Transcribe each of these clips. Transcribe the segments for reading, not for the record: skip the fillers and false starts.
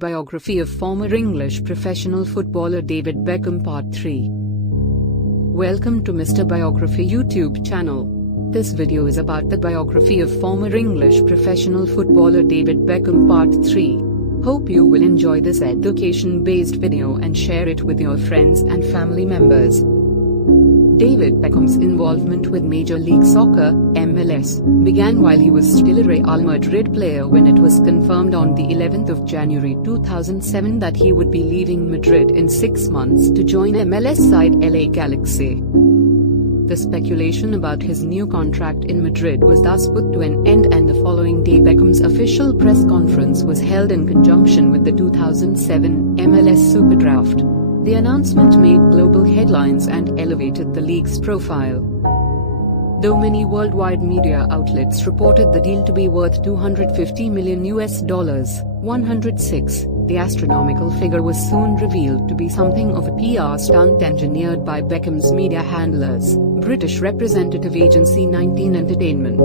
Biography of former English professional footballer David Beckham Part 3. Welcome to Mr. Biography YouTube channel. This video is about the biography of former English professional footballer David Beckham Part 3. Hope you will enjoy this education-based video and share it with your friends and family members. David Beckham's involvement with Major League Soccer, MLS, began while he was still a Real Madrid player when it was confirmed on the 11th of January 2007 that he would be leaving Madrid in 6 months to join MLS side LA Galaxy. The speculation about his new contract in Madrid was thus put to an end, and the following day Beckham's official press conference was held in conjunction with the 2007 MLS Superdraft. The announcement made global headlines and elevated the league's profile. Though many worldwide media outlets reported the deal to be worth $250 million, the astronomical figure was soon revealed to be something of a PR stunt engineered by Beckham's media handlers, British representative agency 19 Entertainment.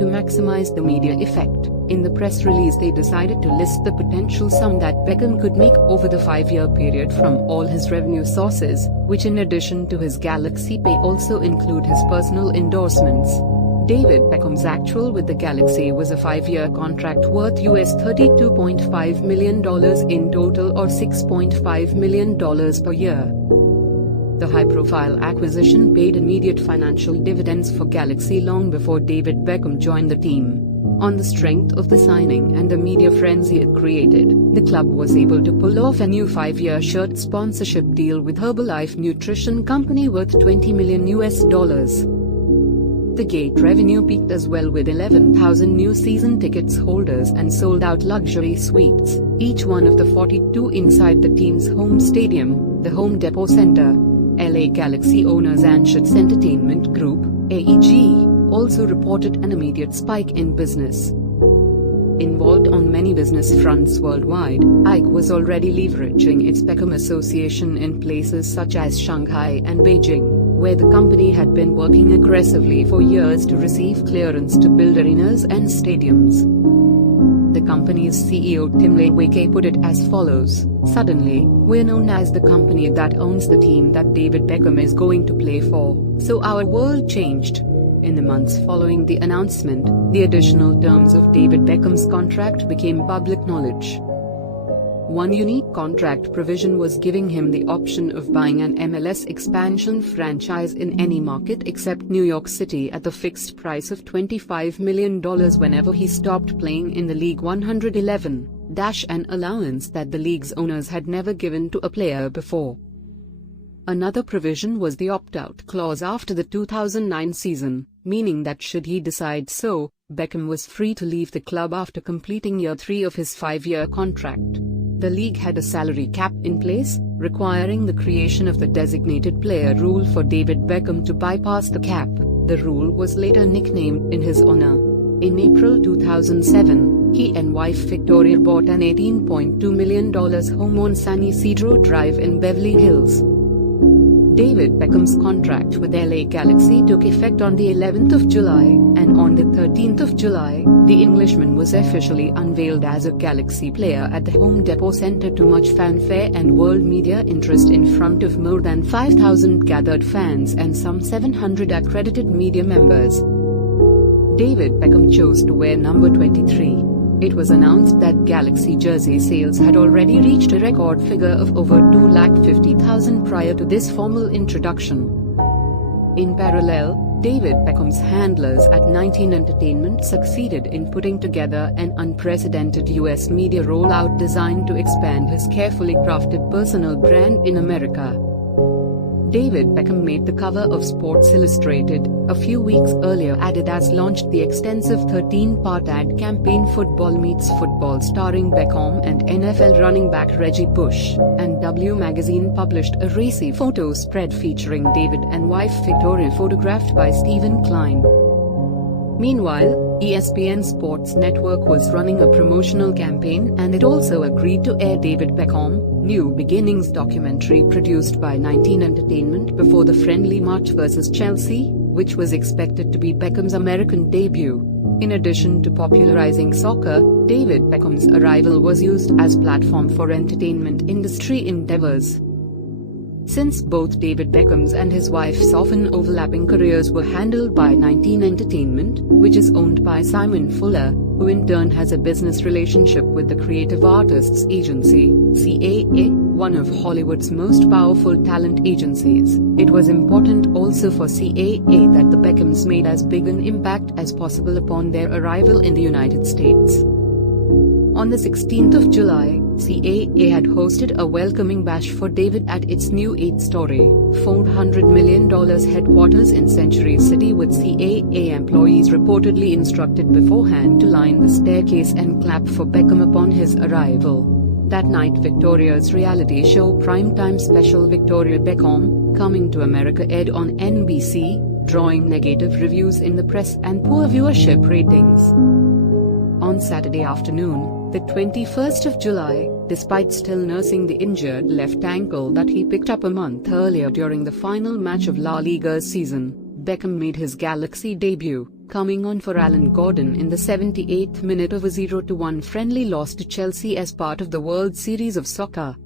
To maximize the media effect, in the press release they decided to list the potential sum that Beckham could make over the 5-year period from all his revenue sources, which in addition to his Galaxy pay also include his personal endorsements. David Beckham's actual with the Galaxy was a 5-year contract worth $32.5 million in total, or $6.5 million per year. The high-profile acquisition paid immediate financial dividends for Galaxy long before David Beckham joined the team. On the strength of the signing and the media frenzy it created, the club was able to pull off a new 5-year shirt sponsorship deal with Herbalife nutrition company worth $20 million. The gate revenue peaked as well, with 11,000 new season tickets holders and sold-out luxury suites, each one of the 42 inside the team's home stadium, the Home Depot Center. LA Galaxy owners Anschutz Entertainment Group, AEG, also reported an immediate spike in business. Involved on many business fronts worldwide, AEG was already leveraging its Beckham Association in places such as Shanghai and Beijing, where the company had been working aggressively for years to receive clearance to build arenas and stadiums. The company's CEO Tim Lewicki put it as follows: "Suddenly, we're known as the company that owns the team that David Beckham is going to play for, so our world changed." In the months following the announcement, the additional terms of David Beckham's contract became public knowledge. One unique contract provision was giving him the option of buying an MLS expansion franchise in any market except New York City at the fixed price of $25 million whenever he stopped playing in the league. 111, an allowance that the league's owners had never given to a player before. Another provision was the opt-out clause after the 2009 season, meaning that should he decide so, Beckham was free to leave the club after completing year 3 of his 5-year contract. The league had a salary cap in place, requiring the creation of the designated player rule for David Beckham to bypass the cap. The rule was later nicknamed in his honor. In April 2007, he and wife Victoria bought an $18.2 million home on San Isidro Drive in Beverly Hills. David Beckham's contract with LA Galaxy took effect on the 11th of July, and on the 13th of July, the Englishman was officially unveiled as a Galaxy player at the Home Depot Center to much fanfare and world media interest in front of more than 5,000 gathered fans and some 700 accredited media members. David Beckham chose to wear number 23. It was announced that Galaxy jersey sales had already reached a record figure of over 250,000 prior to this formal introduction. In parallel, David Beckham's handlers at 19 Entertainment succeeded in putting together an unprecedented US media rollout designed to expand his carefully crafted personal brand in America. David Beckham made the cover of Sports Illustrated. A few weeks earlier, Adidas launched the extensive 13-part ad campaign Football Meets Football starring Beckham and NFL running back Reggie Bush, and W Magazine published a racy photo spread featuring David and wife Victoria, photographed by Stephen Klein. Meanwhile, ESPN Sports Network was running a promotional campaign, and it also agreed to air David Beckham, New Beginnings documentary produced by 19 Entertainment before the friendly match versus Chelsea, which was expected to be Beckham's American debut. In addition to popularizing soccer, David Beckham's arrival was used as platform for entertainment industry endeavors. Since both David Beckham's and his wife's often overlapping careers were handled by 19 Entertainment, which is owned by Simon Fuller, who in turn has a business relationship with the Creative Artists Agency, CAA, one of Hollywood's most powerful talent agencies, it was important also for CAA that the Beckhams made as big an impact as possible upon their arrival in the United States. On the 16th of July, CAA had hosted a welcoming bash for David at its new 8-story, $400 million headquarters in Century City, with CAA employees reportedly instructed beforehand to line the staircase and clap for Beckham upon his arrival. That night, Victoria's reality show primetime special Victoria Beckham, Coming to America aired on NBC, drawing negative reviews in the press and poor viewership ratings. On Saturday afternoon, the 21st of July, despite still nursing the injured left ankle that he picked up a month earlier during the final match of La Liga's season, Beckham made his Galaxy debut, coming on for Alan Gordon in the 78th minute of a 0-1 friendly loss to Chelsea as part of the World Series of Soccer.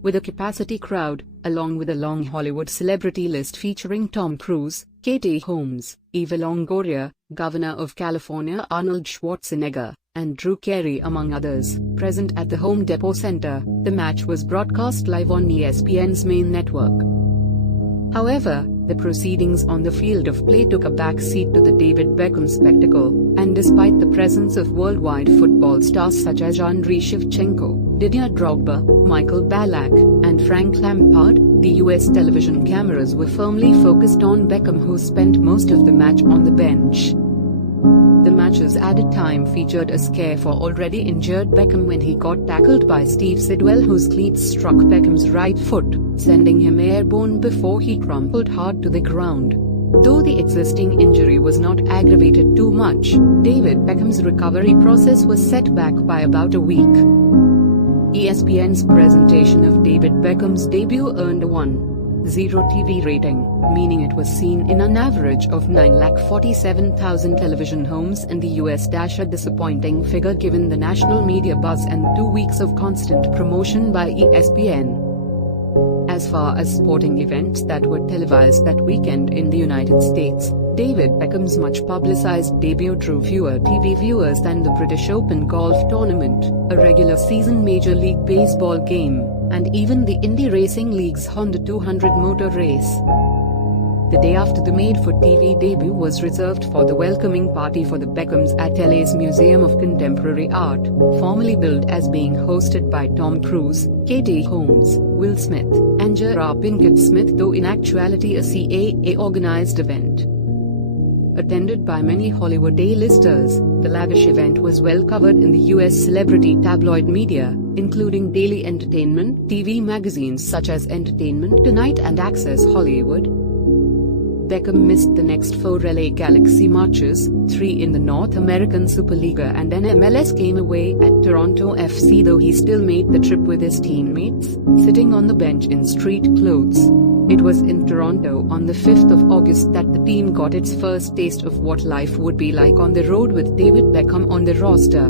With a capacity crowd, along with a long Hollywood celebrity list featuring Tom Cruise, Katie Holmes, Eva Longoria, Governor of California Arnold Schwarzenegger, and Drew Carey among others, present at the Home Depot Center, the match was broadcast live on ESPN's main network. However, the proceedings on the field of play took a back seat to the David Beckham spectacle, and despite the presence of worldwide football stars such as Andriy Shevchenko, Didier Drogba, Michael Ballack, and Frank Lampard, the US television cameras were firmly focused on Beckham, who spent most of the match on the bench. The match's added time featured a scare for already injured Beckham when he got tackled by Steve Sidwell, whose cleats struck Beckham's right foot, sending him airborne before he crumpled hard to the ground. Though the existing injury was not aggravated too much, David Beckham's recovery process was set back by about a week. ESPN's presentation of David Beckham's debut earned a 1.0 TV rating, meaning it was seen in an average of 947,000 television homes in the US. A disappointing figure given the national media buzz and 2 weeks of constant promotion by ESPN. As far as sporting events that were televised that weekend in the United States, David Beckham's much-publicized debut drew fewer TV viewers than the British Open golf tournament, a regular season Major League Baseball game, and even the Indy Racing League's Honda 200 motor race. The day after the made-for-TV debut was reserved for the welcoming party for the Beckhams at LA's Museum of Contemporary Art, formerly billed as being hosted by Tom Cruise, Katie Holmes, Will Smith, and Jada Pinkett Smith, though in actuality a CAA-organized event. Attended by many Hollywood A-listers, the lavish event was well covered in the US celebrity tabloid media, including daily entertainment TV magazines such as Entertainment Tonight and Access Hollywood. Beckham missed the next 4 LA Galaxy matches, 3 in the North American Superliga and an MLS game away at Toronto FC, though he still made the trip with his teammates, sitting on the bench in street clothes. It was in Toronto on the 5th of August that the team got its first taste of what life would be like on the road with David Beckham on the roster.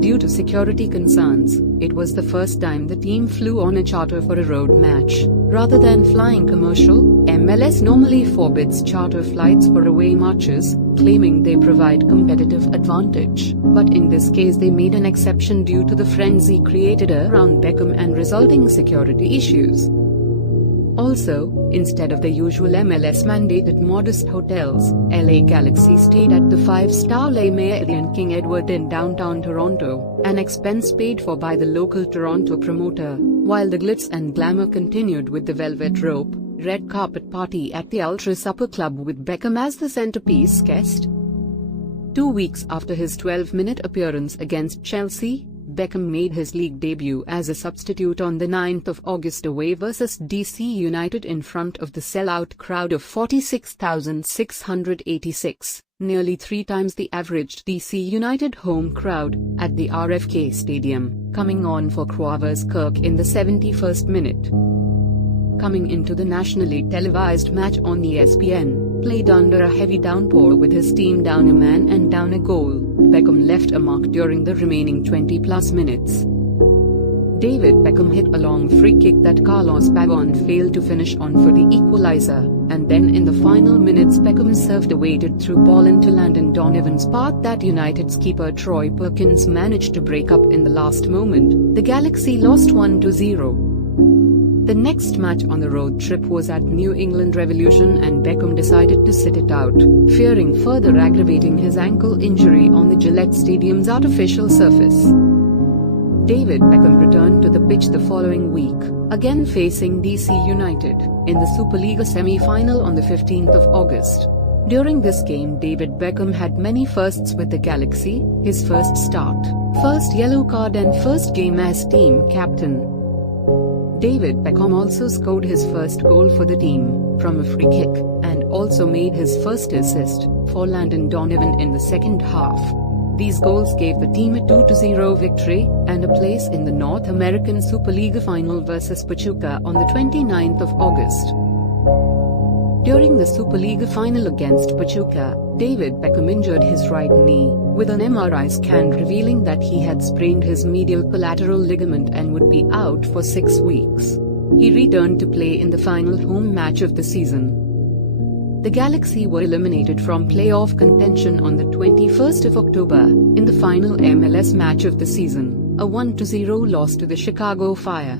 Due to security concerns, it was the first time the team flew on a charter for a road match. Rather than flying commercial, MLS normally forbids charter flights for away matches, claiming they provide competitive advantage, but in this case they made an exception due to the frenzy created around Beckham and resulting security issues. Also, instead of the usual MLS-mandated modest hotels, LA Galaxy stayed at the 5-star Le Méridien King Edward in downtown Toronto, an expense paid for by the local Toronto promoter, while the glitz and glamour continued with the velvet rope, red carpet party at the Ultra Supper Club with Beckham as the centerpiece guest. 2 weeks after his 12-minute appearance against Chelsea, Beckham made his league debut as a substitute on the 9th of August away versus DC United in front of the sellout crowd of 46,686, nearly 3 times the average DC United home crowd, at the RFK Stadium, coming on for Quavers Kirk in the 71st minute. Coming into the nationally televised match on ESPN, played under a heavy downpour with his team down a man and down a goal, Beckham left a mark during the remaining 20-plus minutes. David Beckham hit a long free kick that Carlos Pavon failed to finish on for the equalizer, and then in the final minutes Beckham served a weighted through ball into Landon Donovan's path that United's keeper Troy Perkins managed to break up in the last moment. The Galaxy lost 1-0. The next match on the road trip was at New England Revolution, and Beckham decided to sit it out, fearing further aggravating his ankle injury on the Gillette Stadium's artificial surface. David Beckham returned to the pitch the following week, again facing DC United, in the Superliga semi-final on the 15th of August. During this game David Beckham had many firsts with the Galaxy: his first start, first yellow card and first game as team captain. David Beckham also scored his first goal for the team, from a free kick, and also made his first assist, for Landon Donovan in the second half. These goals gave the team a 2-0 victory, and a place in the North American Superliga final versus Pachuca on the 29th of August. During the Superliga final against Pachuca, David Beckham injured his right knee, with an MRI scan revealing that he had sprained his medial collateral ligament and would be out for 6 weeks. He returned to play in the final home match of the season. The Galaxy were eliminated from playoff contention on the 21st of October, in the final MLS match of the season, a 1-0 loss to the Chicago Fire.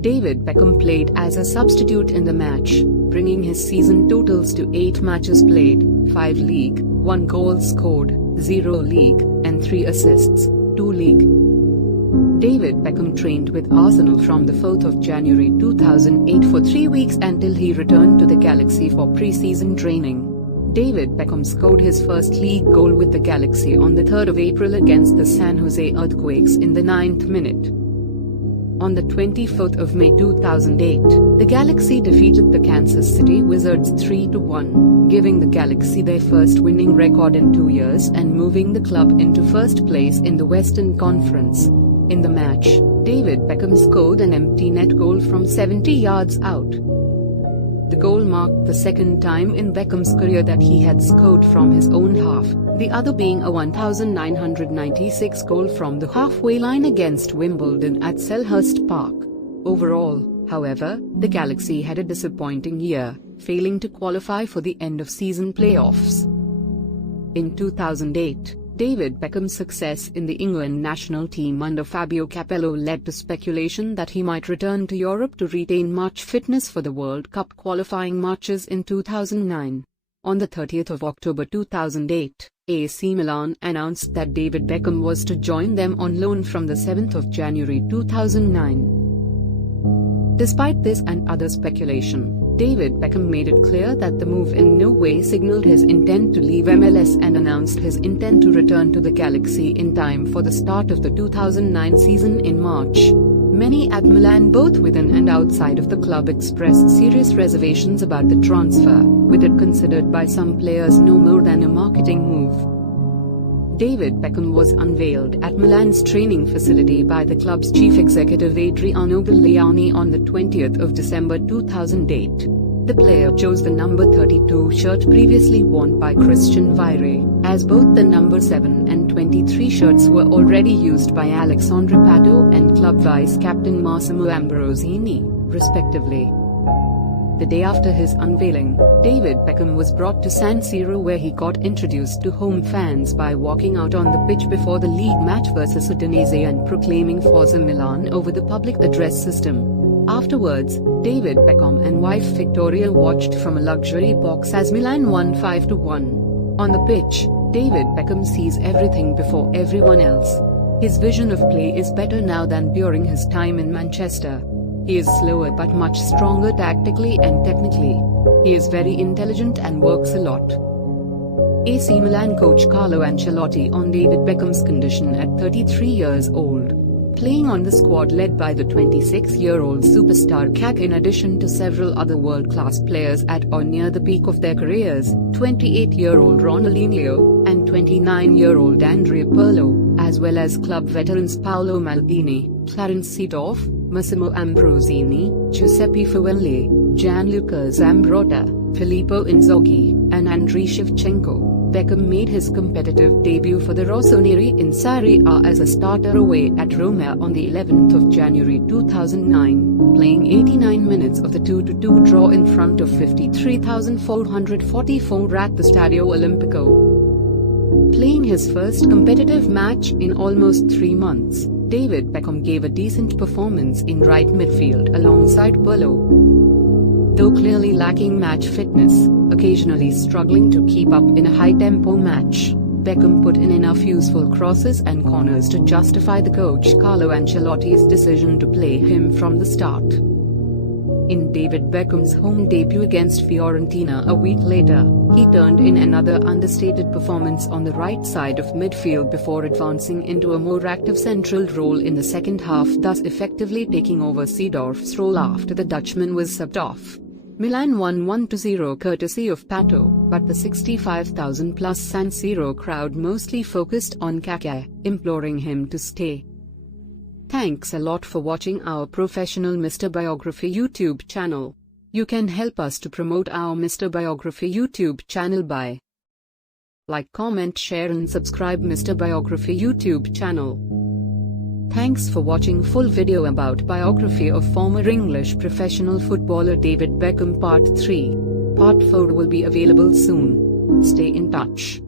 David Beckham played as a substitute in the match, bringing his season totals to 8 matches played, 5 league, 1 goal scored, 0 league, and 3 assists, 2 league. David Beckham trained with Arsenal from the 4th of January 2008 for 3 weeks until he returned to the Galaxy for pre-season training. David Beckham scored his first league goal with the Galaxy on the 3rd of April against the San Jose Earthquakes in the 9th minute. On the 24th of May 2008, the Galaxy defeated the Kansas City Wizards 3-1, giving the Galaxy their first winning record in 2 years and moving the club into first place in the Western Conference. In the match, David Beckham scored an empty net goal from 70 yards out. The goal marked the second time in Beckham's career that he had scored from his own half, the other being a 1996 goal from the halfway line against Wimbledon at Selhurst Park. Overall, however, the Galaxy had a disappointing year, failing to qualify for the end-of-season playoffs. In 2008, David Beckham's success in the England national team under Fabio Capello led to speculation that he might return to Europe to retain match fitness for the World Cup qualifying matches in 2009. On the 30th of October 2008, AC Milan announced that David Beckham was to join them on loan from the 7th of January 2009. Despite this and other speculation, David Beckham made it clear that the move in no way signaled his intent to leave MLS and announced his intent to return to the Galaxy in time for the start of the 2009 season in March. Many at Milan, both within and outside of the club, expressed serious reservations about the transfer, with it considered by some players no more than a marketing move. David Beckham was unveiled at Milan's training facility by the club's chief executive Adriano Galliani on the 20th of December 2008. The player chose the number 32 shirt previously worn by Christian Vieri, as both the number 7 and 23 shirts were already used by Alexandre Pato and club vice-captain Massimo Ambrosini, respectively. The day after his unveiling, David Beckham was brought to San Siro, where he got introduced to home fans by walking out on the pitch before the league match versus Udinese and proclaiming Forza Milan over the public address system. Afterwards, David Beckham and wife Victoria watched from a luxury box as Milan won 5-1. On the pitch, David Beckham sees everything before everyone else. His vision of play is better now than during his time in Manchester. He is slower but much stronger tactically and technically. He is very intelligent and works a lot. AC Milan coach Carlo Ancelotti on David Beckham's condition at 33 years old. Playing on the squad led by the 26-year-old superstar Kaka in addition to several other world-class players at or near the peak of their careers, 28-year-old Ronaldinho, and 29-year-old Andrea Pirlo, as well as club veterans Paolo Maldini, Clarence Seedorf, Massimo Ambrosini, Giuseppe Favelli, Gianluca Zambrotta, Filippo Inzaghi, and Andriy Shevchenko, Beckham made his competitive debut for the Rossoneri in Serie A as a starter away at Roma on the 11th of January 2009, playing 89 minutes of the 2-2 draw in front of 53,444 at the Stadio Olimpico. Playing his first competitive match in almost 3 months, David Beckham gave a decent performance in right midfield alongside Pirlo. Though clearly lacking match fitness, occasionally struggling to keep up in a high-tempo match, Beckham put in enough useful crosses and corners to justify the coach Carlo Ancelotti's decision to play him from the start. In David Beckham's home debut against Fiorentina a week later, he turned in another understated performance on the right side of midfield before advancing into a more active central role in the second half, thus effectively taking over Seedorf's role after the Dutchman was subbed off. Milan won 1-0 courtesy of Pato, but the 65,000-plus San Siro crowd mostly focused on Kaká, imploring him to stay. Thanks a lot for watching our professional Mr. Biography YouTube channel. You can help us to promote our Mr. Biography YouTube channel by like, comment, share and subscribe Mr. Biography YouTube channel. Thanks for watching full video about biography of former English professional footballer David Beckham Part 3. Part 4 will be available soon. Stay in touch.